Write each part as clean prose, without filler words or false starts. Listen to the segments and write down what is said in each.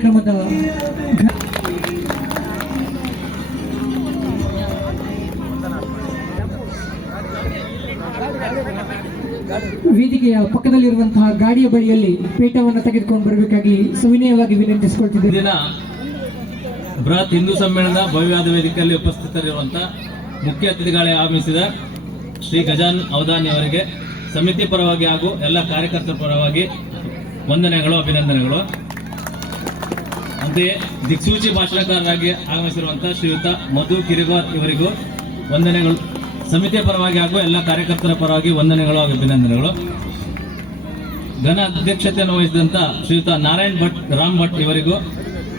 ಕಾರ್ಯಕ್ರಮದ ವೇದಿಕೆಯ ಪಕ್ಕದಲ್ಲಿರುವಂತಹ ಗಾಡಿಯ ಬಳಿಯಲ್ಲಿ ಪೀಠವನ್ನು ತೆಗೆದುಕೊಂಡು ಬರಬೇಕಾಗಿ ಸವಿನಯವಾಗಿ ವಿನಂತಿಸಿಕೊಳ್ತಿದ್ದೇವೆ. ದಿನ ಬೃಹತ್ ಹಿಂದೂ ಸಮ್ಮೇಳನದ ಭವ್ಯವಾದ ವೇದಿಕೆಯಲ್ಲಿ ಉಪಸ್ಥಿತರಿರುವಂತಹ ಮುಖ್ಯ ಅತಿಥಿಗಳೇ ಆಗಮಿಸಿದ ಶ್ರೀ ಗಜಾನನ್ ಅವಧಾನಿ ಅವರಿಗೆ ಸಮಿತಿ ಪರವಾಗಿ ಹಾಗೂ ಎಲ್ಲ ಕಾರ್ಯಕರ್ತರ ಪರವಾಗಿ ವಂದನೆಗಳು, ಅಭಿನಂದನೆಗಳು. ಅಂತೆಯೇ ದಿಕ್ಸೂಚಿ ಭಾಷಣಕಾರರಾಗಿ ಆಗಮಿಸಿರುವಂತಹ ಶ್ರೀಯುತ ಮಧು ಕಿರಿಗಾರ್ ಇವರಿಗೂ ವಂದನೆಗಳು. ಸಮಿತಿಯ ಪರವಾಗಿ ಹಾಗೂ ಎಲ್ಲ ಕಾರ್ಯಕರ್ತರ ಪರವಾಗಿ ವಂದನೆಗಳು ಹಾಗೂ ಅಭಿನಂದನೆಗಳು. ಘನ ಅಧ್ಯಕ್ಷತೆಯನ್ನು ವಹಿಸಿದಂತ ಶ್ರೀಯುತ ನಾರಾಯಣ್ ರಾಮ್ ಭಟ್ ಇವರಿಗೂ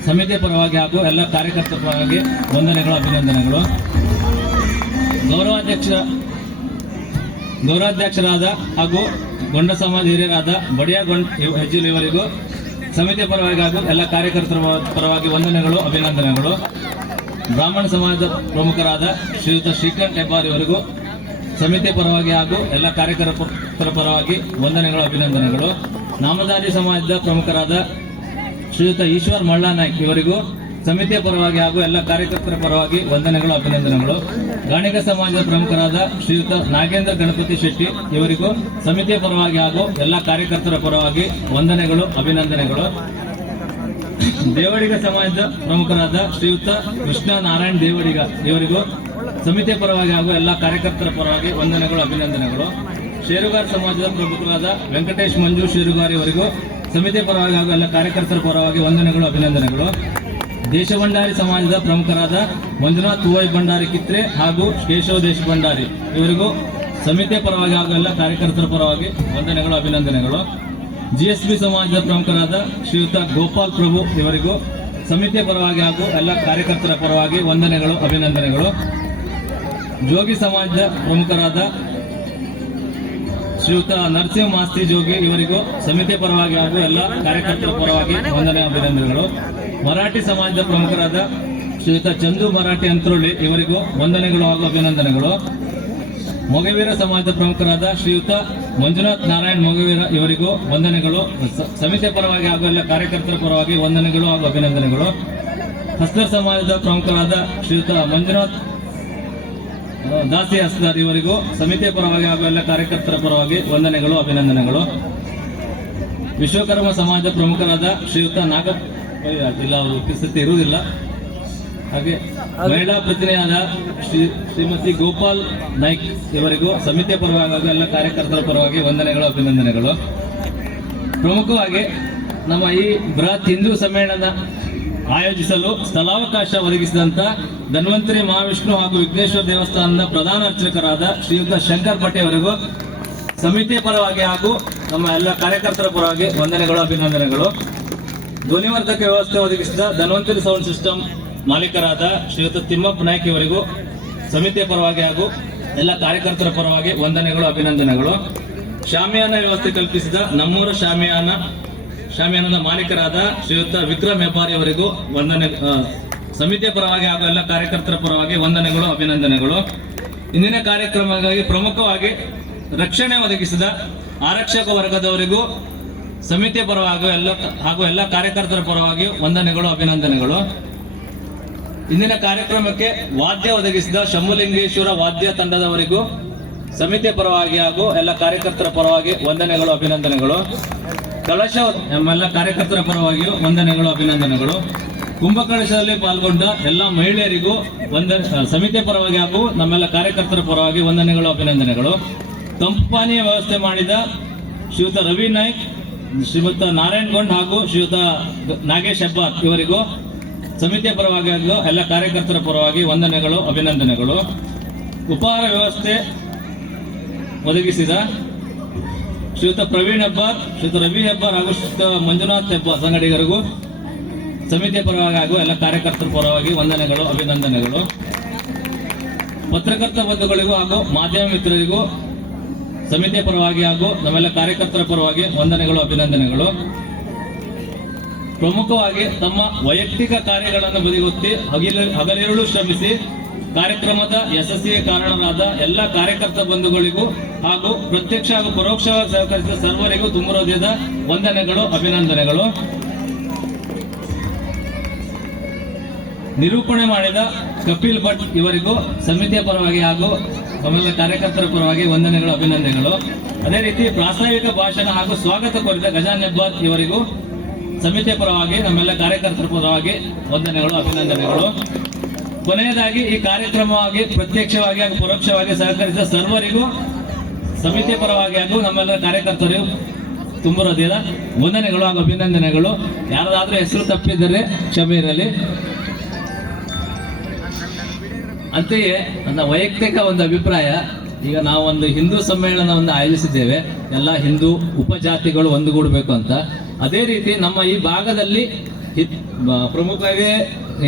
ಸಮಿತಿಯ ಪರವಾಗಿ ಹಾಗೂ ಎಲ್ಲ ಕಾರ್ಯಕರ್ತರ ಪರವಾಗಿ ವಂದನೆಗಳು, ಅಭಿನಂದನೆಗಳು. ಗೌರವಾಧ್ಯಕ್ಷರಾದ ಹಾಗೂ ಗೊಂಡ ಸಮಾಜ ಹಿರಿಯರಾದ ಬಡಿಯಾ ಹೆಜ್ಜುಲ್ ಇವರಿಗೂ ಸಮಿತಿಯ ಪರವಾಗಿ ಹಾಗೂ ಎಲ್ಲ ಕಾರ್ಯಕರ್ತರ ಪರವಾಗಿ ವಂದನೆಗಳು, ಅಭಿನಂದನೆಗಳು. ಬ್ರಾಹ್ಮಣ ಸಮಾಜದ ಪ್ರಮುಖರಾದ ಶ್ರೀಯುತ ಶ್ರೀಕಾಂತ್ ಹೆಬ್ಬಾರ್ ಇವರಿಗೂ ಸಮಿತಿಯ ಪರವಾಗಿ ಹಾಗೂ ಎಲ್ಲ ಕಾರ್ಯಕರ್ತರ ಪರವಾಗಿ ವಂದನೆಗಳು, ಅಭಿನಂದನೆಗಳು. ನಾಮಧಾರಿ ಸಮಾಜದ ಪ್ರಮುಖರಾದ ಶ್ರೀಯುತ ಈಶ್ವರ್ ಮಳ್ಳನಾಯ್ಕ್ ಇವರಿಗೂ ಸಮಿತಿಯ ಪರವಾಗಿ ಹಾಗೂ ಎಲ್ಲ ಕಾರ್ಯಕರ್ತರ ಪರವಾಗಿ ವಂದನೆಗಳು, ಅಭಿನಂದನೆಗಳು. ಗಾಣಿಗ ಸಮಾಜದ ಪ್ರಮುಖರಾದ ಶ್ರೀಯುತ ನಾಗೇಂದ್ರ ಗಣಪತಿ ಶೆಟ್ಟಿ ಇವರಿಗೂ ಸಮಿತಿಯ ಪರವಾಗಿ ಹಾಗೂ ಎಲ್ಲ ಕಾರ್ಯಕರ್ತರ ಪರವಾಗಿ ವಂದನೆಗಳು, ಅಭಿನಂದನೆಗಳು. ದೇವಡಿಗ ಸಮಾಜದ ಪ್ರಮುಖರಾದ ಶ್ರೀಯುತ ಕೃಷ್ಣ ನಾರಾಯಣ್ ದೇವಡಿಗ ಇವರಿಗೂ ಸಮಿತಿಯ ಪರವಾಗಿ ಹಾಗೂ ಎಲ್ಲ ಕಾರ್ಯಕರ್ತರ ಪರವಾಗಿ ವಂದನೆಗಳು, ಅಭಿನಂದನೆಗಳು. ಶೇರುಗಾರ್ ಸಮಾಜದ ಪ್ರಮುಖರಾದ ವೆಂಕಟೇಶ್ ಮಂಜು ಶೇರುಗಾರ್ ಇವರಿಗೂ ಸಮಿತಿಯ ಪರವಾಗಿ ಹಾಗೂ ಎಲ್ಲ ಕಾರ್ಯಕರ್ತರ ಪರವಾಗಿ ವಂದನೆಗಳು, ಅಭಿನಂದನೆಗಳು. ದೇಶಭಂಡಾರಿ ಸಮಾಜದ ಪ್ರಮುಖರಾದ ಮಂಜುನಾಥ್ ಹೂವೈ ಭಂಡಾರಿ ಕಿತ್ರೆ ಹಾಗೂ ಕೇಶವ ದೇಶ ಭಂಡಾರಿ ಇವರಿಗೂ ಸಮಿತಿಯ ಪರವಾಗಿ ಹಾಗೂ ಎಲ್ಲ ಕಾರ್ಯಕರ್ತರ ಪರವಾಗಿ ವಂದನೆಗಳು, ಅಭಿನಂದನೆಗಳು. ಜಿಎಸ್ಬಿ ಸಮಾಜದ ಪ್ರಮುಖರಾದ ಶ್ರೀಯುತ ಗೋಪಾಲ್ ಪ್ರಭು ಇವರಿಗೂ ಸಮಿತಿಯ ಪರವಾಗಿ ಹಾಗೂ ಎಲ್ಲ ಕಾರ್ಯಕರ್ತರ ಪರವಾಗಿ ವಂದನೆಗಳು, ಅಭಿನಂದನೆಗಳು. ಜೋಗಿ ಸಮಾಜದ ಪ್ರಮುಖರಾದ ಶ್ರೀಯುತ ನರಸಿಂಹ ಮಾಸ್ತಿ ಜೋಗಿ ಇವರಿಗೂ ಸಮಿತಿಯ ಪರವಾಗಿ ಹಾಗೂ ಎಲ್ಲ ಕಾರ್ಯಕರ್ತರ ಪರವಾಗಿ ವಂದನೆ, ಅಭಿನಂದನೆಗಳು. ಮರಾಠಿ ಸಮಾಜದ ಪ್ರಮುಖರಾದ ಶ್ರೀಯುತ ಚಂದು ಮರಾಠಿ ಅಂತ್ರೋಳಿ ಇವರಿಗೂ ವಂದನೆಗಳು ಹಾಗೂ ಅಭಿನಂದನೆಗಳು. ಮೊಗವೀರ ಸಮಾಜದ ಪ್ರಮುಖರಾದ ಶ್ರೀಯುತ ಮಂಜುನಾಥ್ ನಾರಾಯಣ್ ಮೊಗವೀರ ಇವರಿಗೂ ವಂದನೆಗಳು. ಸಮಿತಿಯ ಪರವಾಗಿ ಹಾಗೂ ಎಲ್ಲ ಕಾರ್ಯಕರ್ತರ ಪರವಾಗಿ ವಂದನೆಗಳು ಹಾಗೂ ಅಭಿನಂದನೆಗಳು. ಹಸ್ದರ್ ಸಮಾಜದ ಪ್ರಮುಖರಾದ ಶ್ರೀಯುತ ಮಂಜುನಾಥ್ ದಾಸಿ ಹಸ್ದರ್ ಇವರಿಗೂ ಸಮಿತಿಯ ಪರವಾಗಿ ಹಾಗೂ ಎಲ್ಲ ಕಾರ್ಯಕರ್ತರ ಪರವಾಗಿ ವಂದನೆಗಳು, ಅಭಿನಂದನೆಗಳು. ವಿಶ್ವಕರ್ಮ ಸಮಾಜದ ಪ್ರಮುಖರಾದ ಶ್ರೀಯುತ ಇಲ್ಲ, ಅವರು ಉಪಸ್ಥಿತಿ ಇರುವುದಿಲ್ಲ. ಹಾಗೆ ಮಹಿಳಾ ಪ್ರತಿನಿಧಿಯಾದ ಶ್ರೀಮತಿ ಗೋಪಾಲ್ ನಾಯ್ಕ್ ಇವರಿಗೂ ಸಮಿತಿಯ ಪರವಾಗಿ ಹಾಗೂ ಎಲ್ಲ ಕಾರ್ಯಕರ್ತರ ಪರವಾಗಿ ವಂದನೆಗಳು, ಅಭಿನಂದನೆಗಳು. ಪ್ರಮುಖವಾಗಿ ನಮ್ಮ ಈ ಬೃಹತ್ ಹಿಂದೂ ಸಮ್ಮೇಳನ ಆಯೋಜಿಸಲು ಸ್ಥಳಾವಕಾಶ ಒದಗಿಸಿದಂತ ಧನ್ವಂತರಿ ಮಹಾವಿಷ್ಣು ಹಾಗೂ ವಿಘ್ನೇಶ್ವರ ದೇವಸ್ಥಾನದ ಪ್ರಧಾನ ಅರ್ಚಕರಾದ ಶ್ರೀಯುತ ಶಂಕರ್ ಭಟ್ ಅವರಿಗೂ ಸಮಿತಿಯ ಪರವಾಗಿ ಹಾಗೂ ನಮ್ಮ ಎಲ್ಲ ಕಾರ್ಯಕರ್ತರ ಪರವಾಗಿ ವಂದನೆಗಳು, ಅಭಿನಂದನೆಗಳು. ಧ್ವನಿವರ್ಧಕ ವ್ಯವಸ್ಥೆ ಒದಗಿಸಿದ ಧನ್ವಂತರಿ ಸೌಂಡ್ ಸಿಸ್ಟಮ್ ಮಾಲೀಕರಾದ ಶ್ರೀಯುತ ತಿಮ್ಮಪ್ಪ ನಾಯ್ಕ್ ಇವರಿಗೂ ಸಮಿತಿಯ ಪರವಾಗಿ ಹಾಗೂ ಎಲ್ಲ ಕಾರ್ಯಕರ್ತರ ಪರವಾಗಿ ವಂದನೆಗಳು, ಅಭಿನಂದನೆಗಳು. ಶಾಮಿಯಾನ ವ್ಯವಸ್ಥೆ ಕಲ್ಪಿಸಿದ ನಮ್ಮೂರ ಶಾಮಿಯಾನದ ಮಾಲೀಕರಾದ ಶ್ರೀಯುತ ವಿಕ್ರಮ್ ಹೆಬ್ಬಾರಿ ಅವರಿಗೂ ಸಮಿತಿಯ ಪರವಾಗಿ ಹಾಗೂ ಎಲ್ಲ ಕಾರ್ಯಕರ್ತರ ಪರವಾಗಿ ವಂದನೆಗಳು, ಅಭಿನಂದನೆಗಳು. ಇಂದಿನ ಕಾರ್ಯಕ್ರಮಕ್ಕಾಗಿ ಪ್ರಮುಖವಾಗಿ ರಕ್ಷಣೆ ಒದಗಿಸಿದ ಆರಕ್ಷಕ ವರ್ಗದವರಿಗೂ ಸಮಿತಿಯ ಪರವಾಗಿ ಹಾಗೂ ಎಲ್ಲ ಕಾರ್ಯಕರ್ತರ ಪರವಾಗಿ ವಂದನೆಗಳು, ಅಭಿನಂದನೆಗಳು. ಇಂದಿನ ಕಾರ್ಯಕ್ರಮಕ್ಕೆ ವಾದ್ಯ ಒದಗಿಸಿದ ಶಂಭುಲಿಂಗೇಶ್ವರ ವಾದ್ಯ ತಂಡದವರಿಗೂ ಸಮಿತಿಯ ಪರವಾಗಿ ಹಾಗೂ ಎಲ್ಲ ಕಾರ್ಯಕರ್ತರ ಪರವಾಗಿ ವಂದನೆಗಳು, ಅಭಿನಂದನೆಗಳು. ಕಳಶ ನಮ್ಮೆಲ್ಲ ಕಾರ್ಯಕರ್ತರ ಪರವಾಗಿಯೂ ವಂದನೆಗಳು, ಅಭಿನಂದನೆಗಳು. ಕುಂಭಕಳಶದಲ್ಲಿ ಪಾಲ್ಗೊಂಡ ಎಲ್ಲ ಮಹಿಳೆಯರಿಗೂ ಸಮಿತಿಯ ಪರವಾಗಿ ಹಾಗೂ ನಮ್ಮೆಲ್ಲ ಕಾರ್ಯಕರ್ತರ ಪರವಾಗಿ ವಂದನೆಗಳು, ಅಭಿನಂದನೆಗಳು. ತಂಪು ಪಾನೀಯ ವ್ಯವಸ್ಥೆ ಮಾಡಿದ ಶ್ರೀಯುತ ರವಿ ನಾಯ್ಕ್, ಶ್ರೀಮತ ನಾರಾಯಣ್ ಗೊಂಡ್ ಹಾಗೂ ಶ್ರೀಯುತ ನಾಗೇಶ್ ಹೆಬ್ಬಾರ್ ಇವರಿಗೂ ಸಮಿತಿಯ ಪರವಾಗಿ ಹಾಗೂ ಎಲ್ಲ ಕಾರ್ಯಕರ್ತರ ಪರವಾಗಿ ವಂದನೆಗಳು, ಅಭಿನಂದನೆಗಳು. ಉಪಹಾರ ವ್ಯವಸ್ಥೆ ಒದಗಿಸಿದ ಶ್ರೀಯುತ ಪ್ರವೀಣ್ ಹೆಬ್ಬಾರ್, ಶ್ರೀಯುತ ರವಿ ಹೆಬ್ಬಾರ್ ಹಾಗೂ ಶ್ರೀಯುತ ಮಂಜುನಾಥ್ ಹೆಬ್ಬಾರ್ ಸಂಗಡಿಗರಿಗೂ ಸಮಿತಿಯ ಪರವಾಗಿ ಹಾಗೂ ಎಲ್ಲ ಕಾರ್ಯಕರ್ತರ ಪರವಾಗಿ ವಂದನೆಗಳು, ಅಭಿನಂದನೆಗಳು. ಪತ್ರಕರ್ತ ಬಂಧುಗಳಿಗೂ ಹಾಗೂ ಮಾಧ್ಯಮ ಮಿತ್ರರಿಗೂ ಸಮಿತಿಯ ಪರವಾಗಿ ಹಾಗೂ ನಮ್ಮೆಲ್ಲ ಕಾರ್ಯಕರ್ತರ ಪರವಾಗಿ ವಂದನೆಗಳು, ಅಭಿನಂದನೆಗಳು. ಪ್ರಮುಖವಾಗಿ ತಮ್ಮ ವೈಯಕ್ತಿಕ ಕಾರ್ಯಗಳನ್ನು ಬದಿಗೊತ್ತಿ ಹಗಲಿರುಳು ಶ್ರಮಿಸಿ ಕಾರ್ಯಕ್ರಮದ ಯಶಸ್ಸಿಗೆ ಕಾರಣರಾದ ಎಲ್ಲ ಕಾರ್ಯಕರ್ತ ಬಂಧುಗಳಿಗೂ ಹಾಗೂ ಪ್ರತ್ಯಕ್ಷ ಹಾಗೂ ಪರೋಕ್ಷವಾಗಿ ಸಹಕರಿಸಿದ ಸರ್ವರಿಗೂ ತುಂಬ ಹೃದಯದ ವಂದನೆಗಳು, ಅಭಿನಂದನೆಗಳು. ನಿರೂಪಣೆ ಮಾಡಿದ ಕಪಿಲ್ ಭಟ್ ಇವರಿಗೂ ಸಮಿತಿಯ ಪರವಾಗಿ ಹಾಗೂ ನಮ್ಮೆಲ್ಲ ಕಾರ್ಯಕರ್ತರ ಪರವಾಗಿ ವಂದನೆಗಳು, ಅಭಿನಂದನೆಗಳು. ಅದೇ ರೀತಿ ಪ್ರಾಸ್ತಾವಿಕ ಭಾಷಣ ಹಾಗೂ ಸ್ವಾಗತ ಕೋರಿದ ಗಜಾನ್ ಹೆಬ್ಬಾರ್ ಇವರಿಗೂ ಸಮಿತಿಯ ಪರವಾಗಿ ನಮ್ಮೆಲ್ಲ ಕಾರ್ಯಕರ್ತರ ಪರವಾಗಿ ವಂದನೆಗಳು, ಅಭಿನಂದನೆಗಳು. ಕೊನೆಯದಾಗಿ ಈ ಕಾರ್ಯಕ್ರಮವಾಗಿ ಪ್ರತ್ಯಕ್ಷವಾಗಿ ಹಾಗೂ ಪರೋಕ್ಷವಾಗಿ ಸಹಕರಿಸಿದ ಸರ್ವರಿಗೂ ಸಮಿತಿಯ ಪರವಾಗಿ ಹಾಗೂ ನಮ್ಮೆಲ್ಲ ಕಾರ್ಯಕರ್ತರಿಗೂ ತುಂಬ ಹೃದಯದ ವಂದನೆಗಳು ಹಾಗೂ ಅಭಿನಂದನೆಗಳು. ಯಾರಾದ್ರೂ ಹೆಸರು ತಪ್ಪಿದ್ದರೆ ಕ್ಷಮೆ ಇರಲಿ. ಅಂತೆಯೇ ನನ್ನ ವೈಯಕ್ತಿಕ ಒಂದು ಅಭಿಪ್ರಾಯ, ಈಗ ನಾವು ಒಂದು ಹಿಂದೂ ಸಮ್ಮೇಳನವನ್ನು ಆಯೋಜಿಸಿದ್ದೇವೆ, ಎಲ್ಲ ಹಿಂದೂ ಉಪಜಾತಿಗಳು ಒಂದುಗೂಡಬೇಕು ಅಂತ. ಅದೇ ರೀತಿ ನಮ್ಮ ಈ ಭಾಗದಲ್ಲಿ ಪ್ರಮುಖವಾಗಿ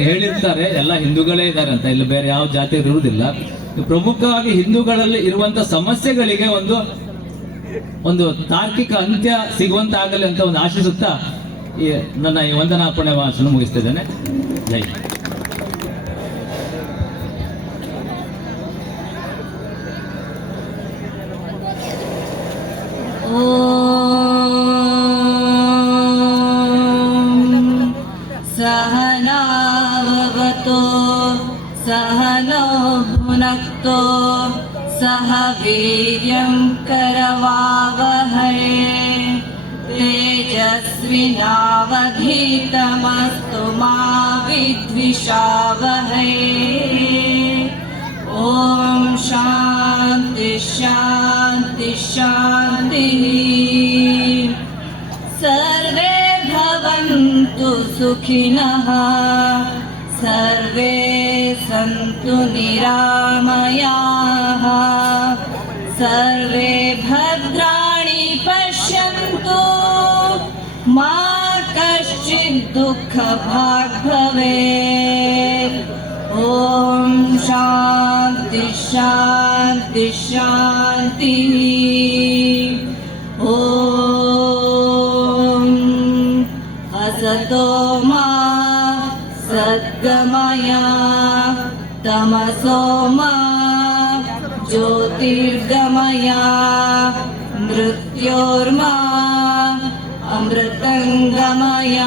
ಹೇಳಿರ್ತಾರೆ ಎಲ್ಲ ಹಿಂದೂಗಳೇ ಇದ್ದಾರೆ ಅಂತ, ಇಲ್ಲಿ ಬೇರೆ ಯಾವ ಜಾತಿ ಇರುವುದಿಲ್ಲ. ಪ್ರಮುಖವಾಗಿ ಹಿಂದೂಗಳಲ್ಲಿ ಇರುವಂತ ಸಮಸ್ಯೆಗಳಿಗೆ ಒಂದು ತಾರ್ಕಿಕ ಅಂತ್ಯ ಸಿಗುವಂತಾಗಲಿ ಅಂತ ಒಂದು ಆಶಿಸುತ್ತಾ ನನ್ನ ಈ ವಂದನಾರ್ಪಣೆ ಭಾಷಣ ಮುಗಿಸ್ತಿದ್ದೇನೆ. ಜೈ. सहनाववतो सहनो भुनक्तो सह वीर्यं करवावहै तेजस्विनावधीतमस्तु मा विद्विषावहै. ॐ शान्ति शान्ति शान्तिः. सर्वे भवन्तु सुखिनः, सर्वे सन्तु निरामयाः, सर्वे भद्राणि पश्यन्तु, मा कश्चित् दुःखभाग् भवेत्. ॐ शान्ति शान्ति शान्तिः. ॐ असतो मा सद्गमय, तमसो मा ज्योतिर्गमय, मृत्योर्मा अमृतङ्गमय.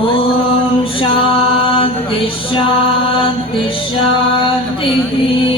ॐ शान्ति शान्ति शान्तिः.